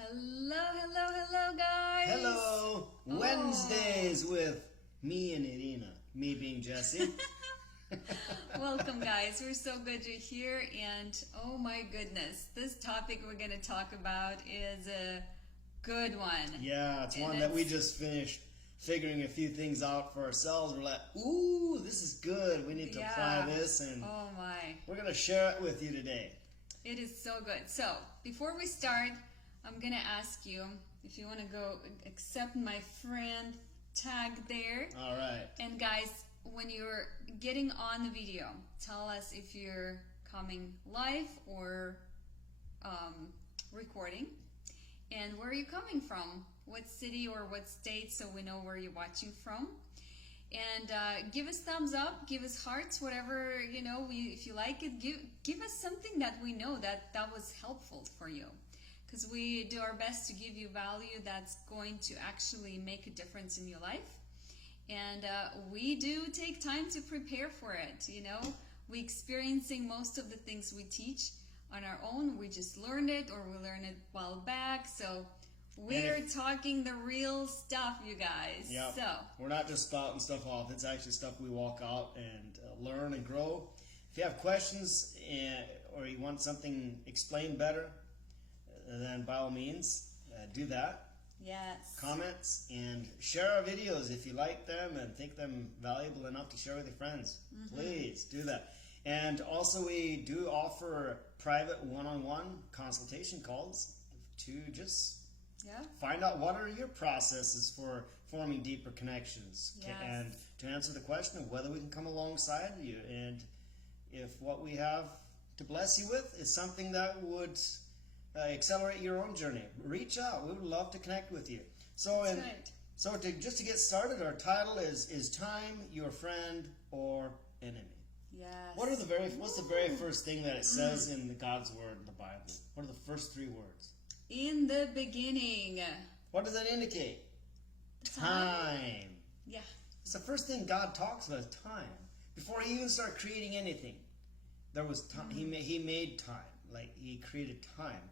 Hello, guys. Hello. Wednesdays with me and Irina. Me being Jesse. Welcome, guys. We're so good you're here. And oh my goodness, this topic we're going to talk about is a good one. Yeah, it's one that we just finished figuring a few things out for ourselves. We're like, ooh, this is good. We need to apply this. And oh my. We're going to share it with you today. It is so good. So before we start, I'm going to ask you if you want to go accept my friend tag there. All right. And guys, when you're getting on the video, tell us if you're coming live or recording, and where are you coming from, what city or what state, so we know where you're watching from. And give us thumbs up, give us hearts, whatever, you know, if you like it, give us something that we know that was helpful for you, because we do our best to give you value that's going to actually make a difference in your life. And we do take time to prepare for it, you know. We're experiencing most of the things we teach on our own. We just learned it, or we learned it a while back. So we're talking the real stuff, you guys. Yeah. So we're not just spouting stuff off. It's actually stuff we walk out and learn and grow. If you have questions or you want something explained better, then by all means, do that. Yes. Comments and share our videos if you like them and think them valuable enough to share with your friends. Please do that. And also, we do offer private one-on-one consultation calls to just find out what are your processes for forming deeper connections. Yes. And to answer the question of whether we can come alongside you, and if what we have to bless you with is something that would accelerate your own journey, reach out. We would love to connect with you. So, just to get started, our title is Time Your Friend or Enemy. Yes. What's the very first thing that it says in God's Word, the Bible? What are the first three words? In the beginning. What does that indicate? Time. Yeah. It's the first thing God talks about, is time. Before He even started creating anything, there was time. He made time. Like, He created time.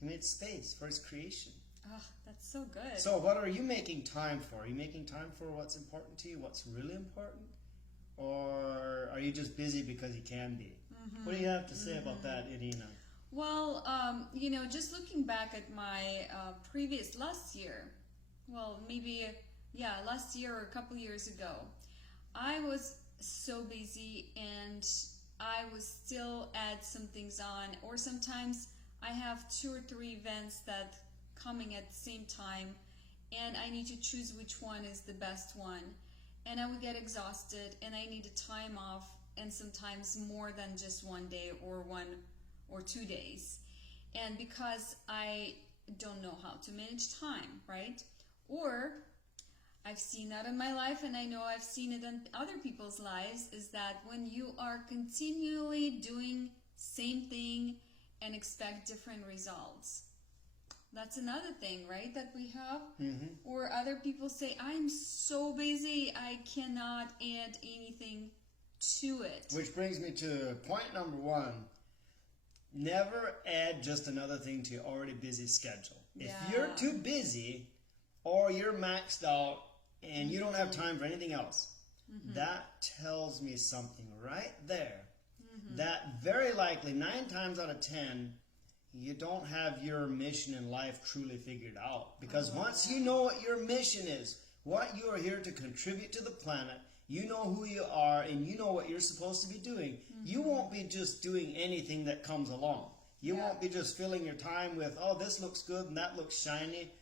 He made space for His creation. Oh, that's so good. So what are you making time for? Are you making time for what's important to you, what's really important? Or are you just busy because you can be? What do you have to say about that, Irina? Well, you know, just looking back at my last year or a couple years ago, I was so busy, and I was still add some things on, or sometimes I have 2 or 3 events that coming at the same time, and I need to choose which one is the best one, and I would get exhausted, and I need a time off, and sometimes more than just 1 day or 1 or 2 days. And because I don't know how to manage time, right? Or I've seen that in my life, and I know I've seen it in other people's lives, is that when you are continually doing same thing and expect different results, that's another thing, right, that we have. Or other people say, I'm so busy, I cannot add anything to it. Which brings me to point number 1. Never add just another thing to your already busy schedule. If you're too busy, or you're maxed out, and you don't have time for anything else, that tells me something right there. That very likely, 9 times out of 10, you don't have your mission in life truly figured out. Because once you know what your mission is, what you are here to contribute to the planet, you know who you are, and you know what you're supposed to be doing, you won't be just doing anything that comes along. You won't be just filling your time with, oh, this looks good and that looks shiny.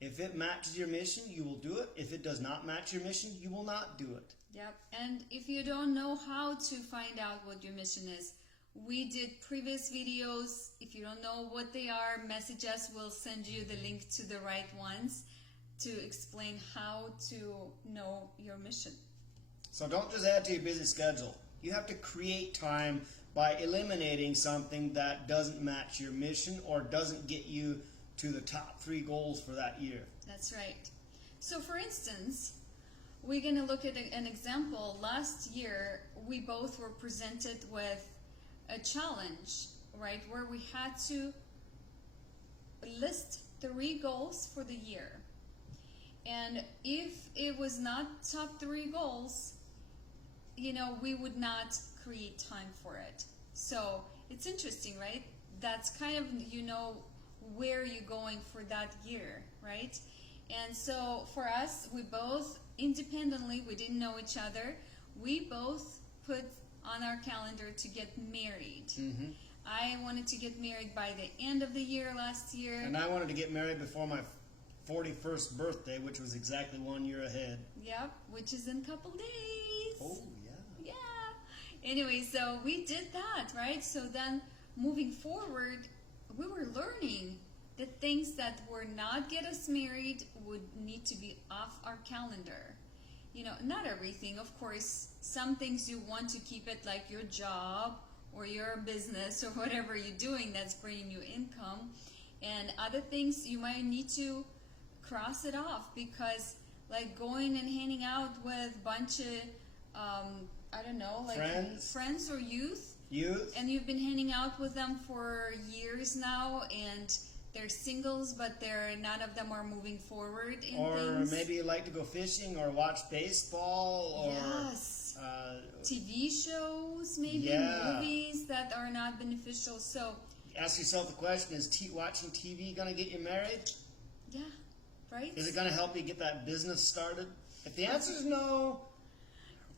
If it matches your mission, you will do it. If it does not match your mission, you will not do it. Yep. And if you don't know how to find out what your mission is, we did previous videos. If you don't know what they are, message us. We'll send you the link to the right ones to explain how to know your mission. So don't just add to your busy schedule. You have to create time by eliminating something that doesn't match your mission or doesn't get you to the top 3 goals for that year. That's right. So for instance, we're going to look at an example. Last year, we both were presented with a challenge, right, where we had to list 3 goals for the year. And if it was not top 3 goals, you know, we would not create time for it. So it's interesting, right? That's kind of, you know, where you're going for that year, right? And so for us, we both independently, we didn't know each other, we both put on our calendar to get married. Mm-hmm. I wanted to get married by the end of the year last year. And I wanted to get married before my 41st birthday, which was exactly 1 year ahead. Yep, which is in a couple days. Oh, yeah. Yeah. Anyway, so we did that, right? So then moving forward, we were learning the things that would not get us married would need to be off our calendar. You know, not everything, of course. Some things you want to keep it, like your job or your business or whatever you're doing that's bringing you income. And other things you might need to cross it off, because like going and hanging out with a bunch of, I don't know, like friends or youth, and you've been hanging out with them for years now, and they're singles, but none of them are moving forward in things. Or maybe you like to go fishing or watch baseball or yes. TV shows, maybe movies that are not beneficial. So ask yourself the question, is watching TV going to get you married? Yeah, right? Is it going to help you get that business started? If the answer is no,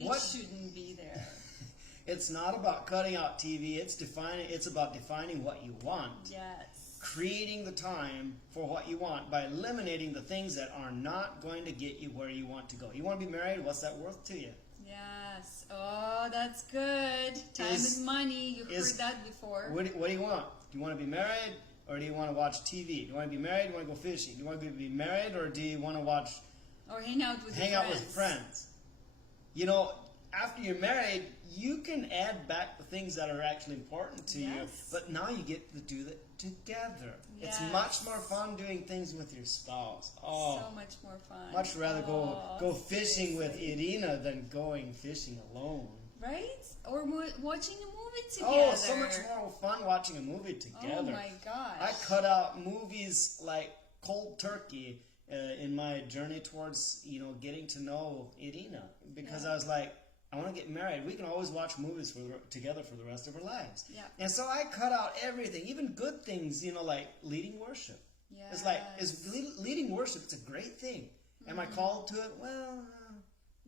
it shouldn't be there. It's not about cutting out TV. It's about defining what you want. Yes. Creating the time for what you want by eliminating the things that are not going to get you where you want to go. You want to be married? What's that worth to you? Yes. Oh, that's good. Time is money. You've heard that before. What do you want? Do you want to be married, or do you want to watch TV? Do you want to be married? Do you want to go fishing? Do you want to be married, or do you want to watch or hang out with friends? You know, after you're married, you can add back the things that are actually important to you, but now you get to do that together. Yes. It's much more fun doing things with your spouse. Oh, so much more fun. Much rather go fishing with 𝗍𝗍 than going fishing alone. Right? Or watching a movie together. Oh, so much more fun watching a movie together. Oh my gosh. I cut out movies like cold turkey in my journey towards, you know, getting to know 𝗍𝗍, because I was like, I want to get married. We can always watch movies together for the rest of our lives. Yeah. And so I cut out everything, even good things, you know, like leading worship. It's like, leading worship, it's a great thing. Am I called to it? Well,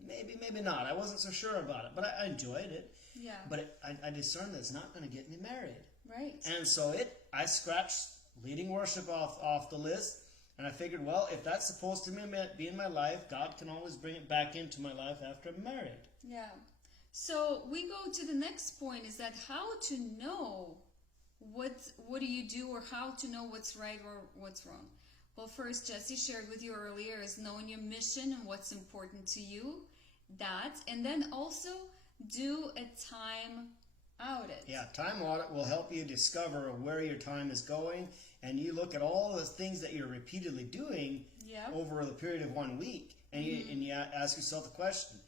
maybe not. I wasn't so sure about it, but I enjoyed it. Yeah. But I discerned that it's not going to get me married. Right. And so I scratched leading worship off the list. And I figured, well, if that's supposed to be in my life, God can always bring it back into my life after I'm married. Yeah. So we go to the next point, is that how to know what do you do, or how to know what's right or what's wrong. Well, first, Jesse shared with you earlier, is knowing your mission and what's important to you. That, and then also do a time audit. Yeah, time audit will help you discover where your time is going, and you look at all the things that you're repeatedly doing over the period of 1 week, and you ask yourself the question.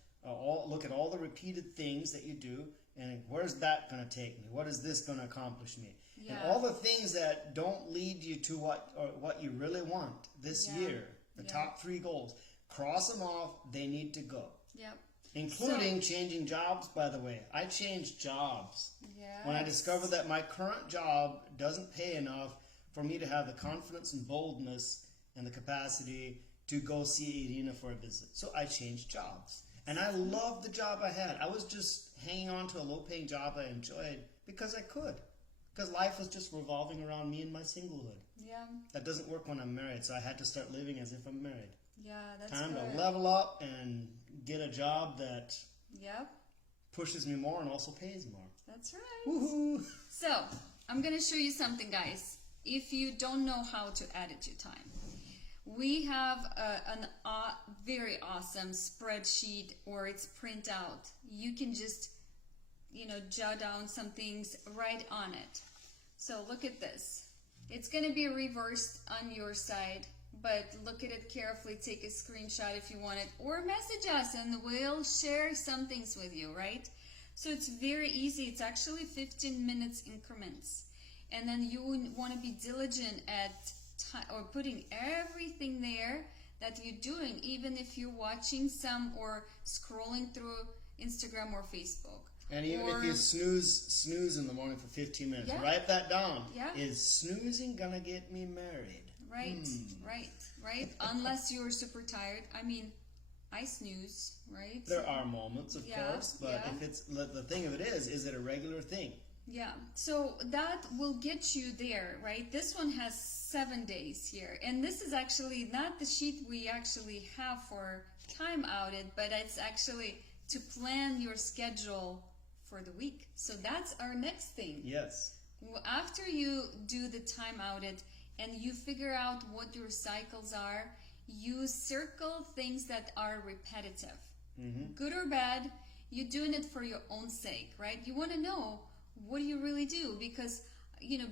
Look at all the repeated things that you do, and where's that going to take me? What is this going to accomplish me? And all the things that don't lead you to what you really want this year, the top 3 goals, cross them off. They need to go. Yep. Including changing jobs, by the way. I changed jobs. Yes. When I discovered that my current job doesn't pay enough for me to have the confidence and boldness and the capacity to go see 𝗍𝗍 for a visit. So I changed jobs. And I loved the job I had. I was just hanging on to a low-paying job I enjoyed because I could. Because life was just revolving around me and my singlehood. Yeah. That doesn't work when I'm married, so I had to start living as if I'm married. Yeah, that's Time good. to level up and get a job that pushes me more and also pays more. That's right. Woohoo! So, I'm going to show you something, guys. If you don't know how to edit your time, we have a very awesome spreadsheet, or it's print out. You can just, jot down some things right on it. So look at this. It's going to be reversed on your side, but look at it carefully. Take a screenshot if you want it, or message us and we'll share some things with you, right? So it's very easy. It's actually 15 minutes increments. And then you want to be diligent at or putting everything there that you're doing, even if you're watching some or scrolling through Instagram or Facebook. And even if you snooze in the morning for 15 minutes, write that down. Yeah. Is snoozing gonna get me married? Right, right. Unless you're super tired. I mean, I snooze, right? There are moments, of course, but if it's the thing of it is it a regular thing? Yeah. So that will get you there, right? This one has 7 days here, and this is actually not the sheet we actually have for time outed, but it's actually to plan your schedule for the week. So that's our next thing. Yes. After you do the time outed and you figure out what your cycles are, you circle things that are repetitive. Good or bad, you're doing it for your own sake, right? You want to know what do you really do, because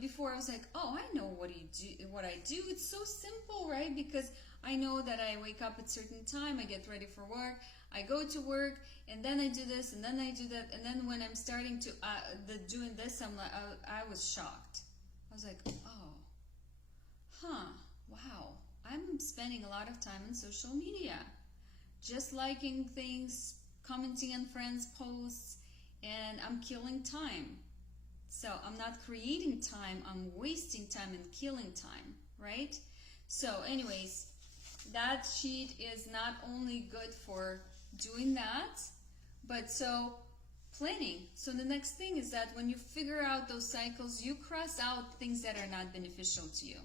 before I was like, oh, I know what I do. It's so simple, right? Because I know that I wake up at a certain time, I get ready for work, I go to work, and then I do this, and then I do that, and then when I'm starting to doing this, I'm like, I was shocked. I was like, wow, I'm spending a lot of time on social media, just liking things, commenting on friends' posts, and I'm killing time. So I'm not creating time, I'm wasting time and killing time, right? So anyways, that sheet is not only good for doing that, but so planning. So the next thing is that when you figure out those cycles, you cross out things that are not beneficial to you.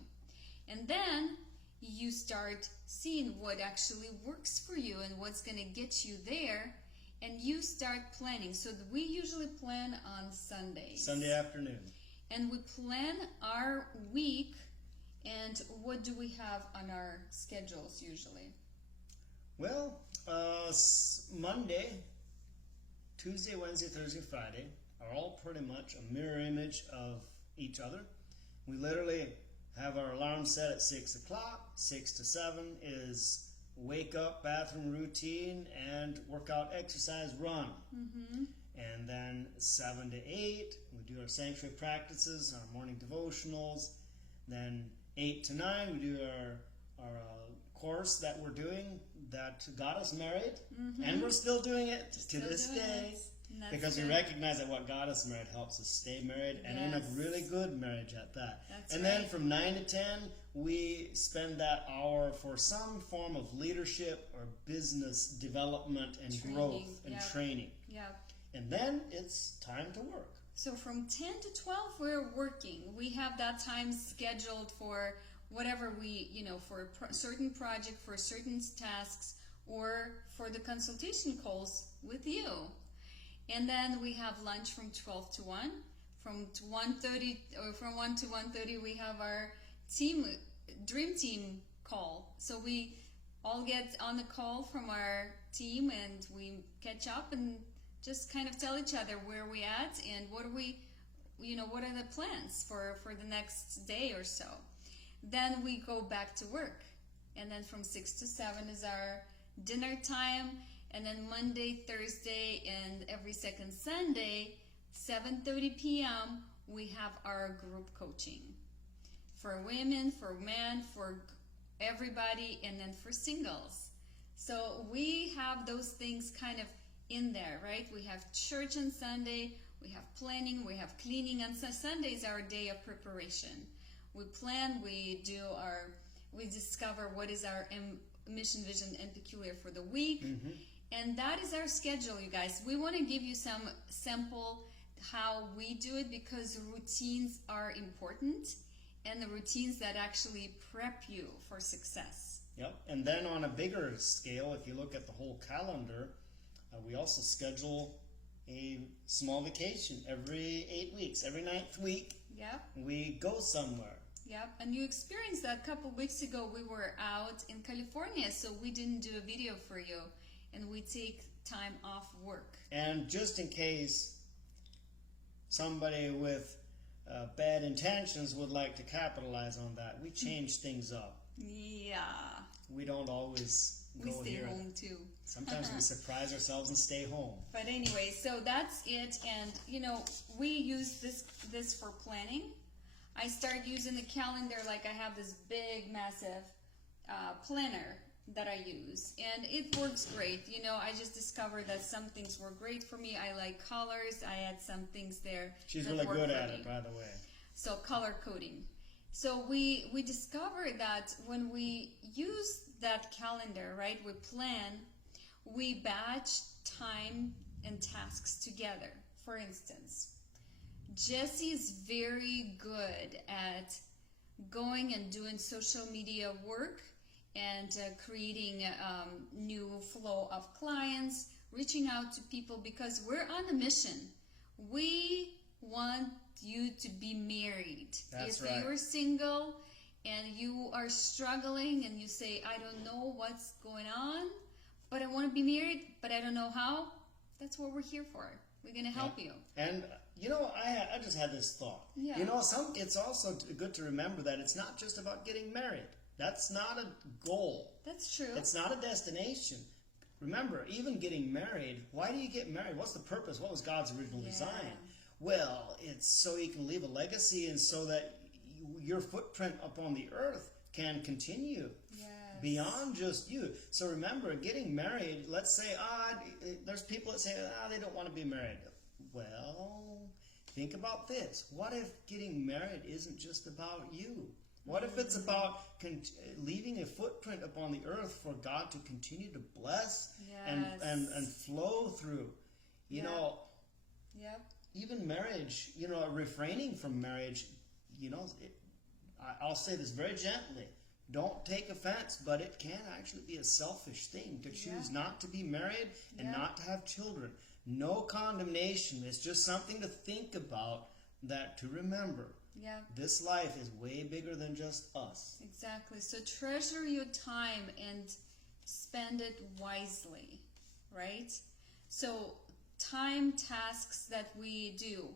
And then you start seeing what actually works for you and what's going to get you there. And you start planning. So we usually plan on Sundays. Sunday afternoon. And we plan our week. And what do we have on our schedules usually? Well, Monday, Tuesday, Wednesday, Thursday, Friday are all pretty much a mirror image of each other. We literally have our alarm set at 6 o'clock. 6 to 7 is wake up, bathroom routine, and workout, exercise, run. And then 7 to 8, we do our sanctuary practices, our morning devotionals. Then 8 to 9, we do our course that we're doing that got us married, and we're still doing it to this day. Because we recognize that what got us married helps us stay married and in a really good marriage at that. And then from 9 to 10, we spend that hour for some form of leadership or business development and growth and training. And then it's time to work. So from 10 to 12, we're working. We have that time scheduled for whatever for a certain project, for certain tasks, or for the consultation calls with you. And then we have lunch from 12 to 1. From 1:30 or from 1 to 1:30, we have our dream team call. So we all get on the call from our team and we catch up and just kind of tell each other where we at and what are what are the plans for the next day or so. Then we go back to work. And then from 6 to 7 is our dinner time. And then Monday, Thursday, and every second Sunday, 7:30 p.m., we have our group coaching. For women, for men, for everybody, and then for singles. So we have those things kind of in there, right? We have church on Sunday, we have planning, we have cleaning, and Sunday is our day of preparation. We plan, we discover what is our mission, vision, and peculiar for the week. And that is our schedule, you guys. We want to give you some sample how we do it because routines are important and the routines that actually prep you for success. Yep. And then on a bigger scale, if you look at the whole calendar, we also schedule a small vacation every 8 weeks. Every 9th week, we go somewhere. Yep, and you experienced that a couple weeks ago. We were out in California, so we didn't do a video for you. And we take time off work. And just in case somebody with bad intentions would like to capitalize on that, we change things up. Yeah. We don't always we go stay here. home too. Sometimes we surprise ourselves and stay home. But anyway, so that's it. And we use this for planning. I started using the calendar. Like I have this big, massive planner that I use, and it works great. You know, I just discovered that some things were great for me. I like colors. I had some things there. She's really good at it, by the way. So color coding. So we discovered that when we use that calendar, right, we plan, we batch time and tasks together. For instance, Jessie is very good at going and doing social media work and creating a new flow of clients, reaching out to people, because we're on a mission. We want you to be married. That's if right. you're single and you are struggling and you say, I don't know what's going on, but I want to be married, but I don't know how, that's what we're here for. We're going to help you. And you know, I just had this thought. Yeah. You know, it's also good to remember that it's not just about getting married. That's not a goal. That's true. It's not a destination. Remember, even getting married, why do you get married? What's the purpose? What was God's original design? Well, it's so you can leave a legacy and so that your footprint upon the earth can continue beyond just you. So remember, getting married, let's say, there's people that say, they don't want to be married. Well, think about this. What if getting married isn't just about you? What if it's about leaving a footprint upon the earth for God to continue to bless and flow through? You know, even marriage, you know, refraining from marriage, you know, I'll say this very gently. Don't take offense, but it can actually be a selfish thing to choose not to be married and not to have children. No condemnation. It's just something to think about, that to remember. This life is way bigger than just us. Exactly. So treasure your time and spend it wisely, right? So time tasks that we do,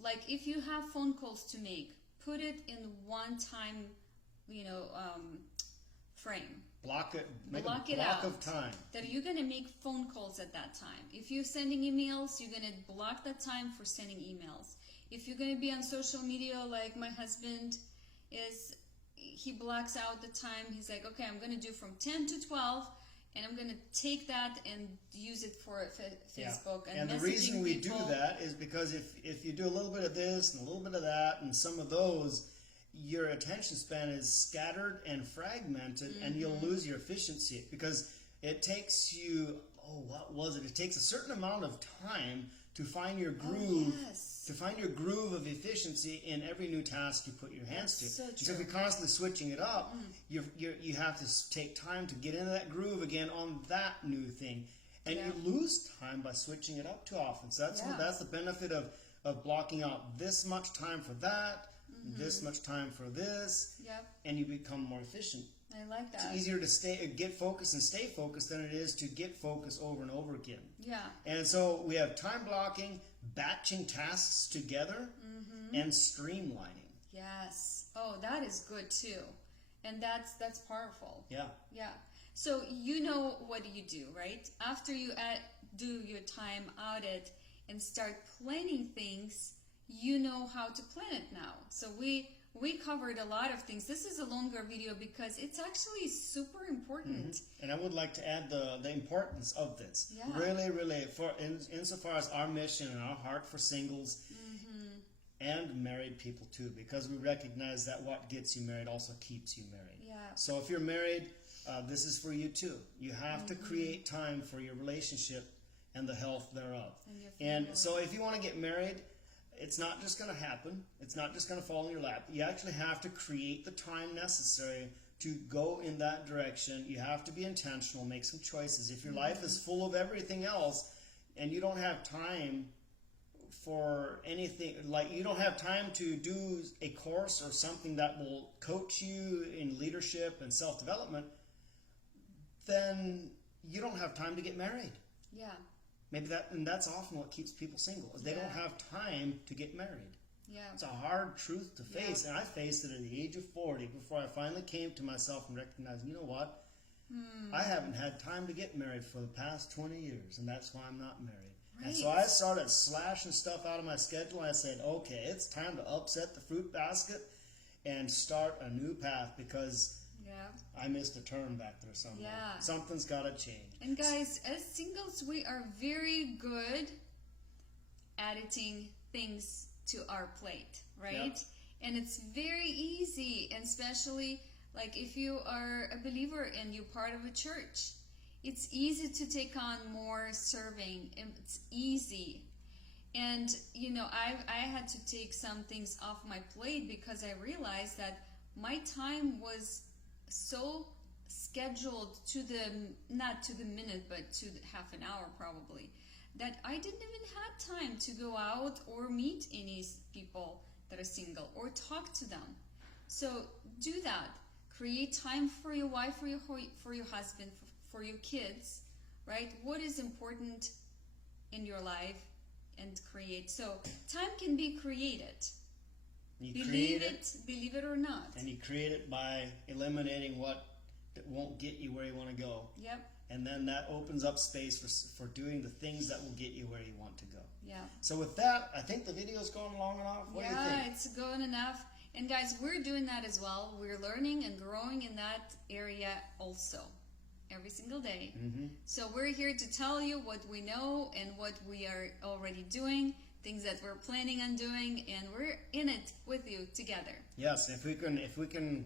like if you have phone calls to make, put it in one time, you know, frame. Block it. Make block a it block out of time. That you're going to make phone calls at that time. If you're sending emails, you're going to block that time for sending emails. If you're going to be on social media, like my husband is, he blocks out the time. He's like, okay, I'm going to do from 10 to 12, and I'm going to take that and use it for Facebook and the reason we people. do that is because if you do a little bit of this and a little bit of that and some of those, your attention span is scattered and fragmented, and you'll lose your efficiency, because it takes you, it takes a certain amount of time to find your groove, to find your groove of efficiency in every new task you put your hands to. So if you're constantly switching it up, you have to take time to get into that groove again on that new thing, and you lose time by switching it up too often. So that's the benefit of blocking out this much time for that, this much time for this, and you become more efficient. I like that. It's easier to get focused and stay focused than it is to get focused over and over again. And so we have time blocking, batching tasks together, and streamlining. Yes. Oh, that is good too. And that's powerful. Yeah. So you know what you do, right? After you do your time audit and start planning things, you know how to plan it now. So we covered a lot of things. This is a longer video because it's actually super important. And I would like to add the importance of this. Really, really, insofar as our mission and our heart for singles and married people too, because we recognize that what gets you married also keeps you married. So if you're married, this is for you too. You have to create time for your relationship and the health thereof. And so if you want to get married, it's not just going to happen. It's not just going to fall in your lap. You actually have to create the time necessary to go in that direction. You have to be intentional, make some choices. If your life is full of everything else and you don't have time for anything, like you don't have time to do a course or something that will coach you in leadership and self-development, then you don't have time to get married. Maybe that's often what keeps people single, is they don't have time to get married. It's a hard truth to face, and I faced it at the age of 40 before I finally came to myself and recognized, you know what? I haven't had time to get married for the past 20 years, and that's why I'm not married. And so I started slashing stuff out of my schedule. And I said, okay, it's time to upset the fruit basket and start a new path, because I missed a turn back there somewhere. Yeah. Something's got to change. And guys, as singles, we are very good at adding things to our plate, right? Yep. And it's very easy, and especially like if you are a believer and you're part of a church, it's easy to take on more serving. It's easy. And you know, I had to take some things off my plate because I realized that my time was so scheduled to the, not to the minute, but to half an hour probably, that I didn't even have time to go out or meet any people that are single or talk to them. So do that. Create time for your wife, for your husband, for your kids, right? What is important in your life, and create. So time can be created. Believe it or not. And you create it by eliminating what won't get you where you want to go. Yep. And then that opens up space for doing the things that will get you where you want to go. Yeah. So with that, I think the video's going long enough. What do you think? Yeah, it's going enough. And guys, we're doing that as well. We're learning and growing in that area also, every single day. Mm-hmm. So we're here to tell you what we know and what we are already doing, things that we're planning on doing, and we're in it with you together. Yes, if we can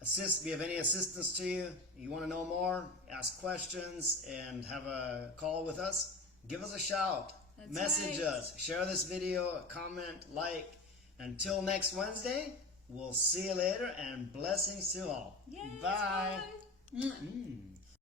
assist, be of any assistance to you, you want to know more, ask questions, and have a call with us, give us a shout. That's Message right. us, share this video, comment, like. Until next Wednesday, we'll see you later, and blessings to all. Yes, bye. bye.